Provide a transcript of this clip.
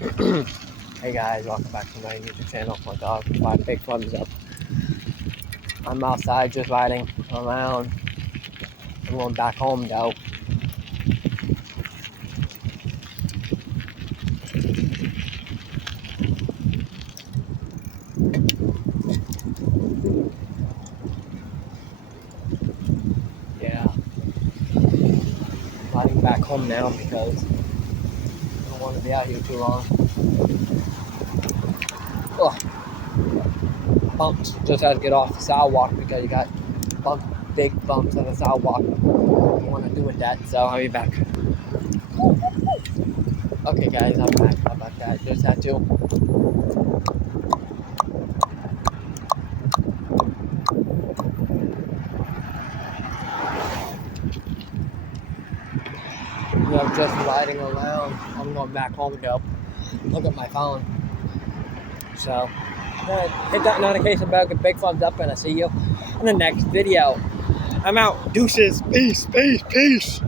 Hey guys, welcome back to my YouTube channel. My dog, 5 big thumbs up. I'm outside just riding around. I'm going back home though. Yeah, riding back home now because I don't want to be out here too long. Ugh. Bumps. Just had to get off the sidewalk because you got big bumps on the sidewalk. What you want to do with that? So I'll be back. Okay, guys, I'm back. How about that? Just had to. I'm just riding around. I'm going back home though. Look at my phone. So, hit that notification bell, give big thumbs up, and I'll see you in the next video. I'm out. Deuces. Peace, peace, peace.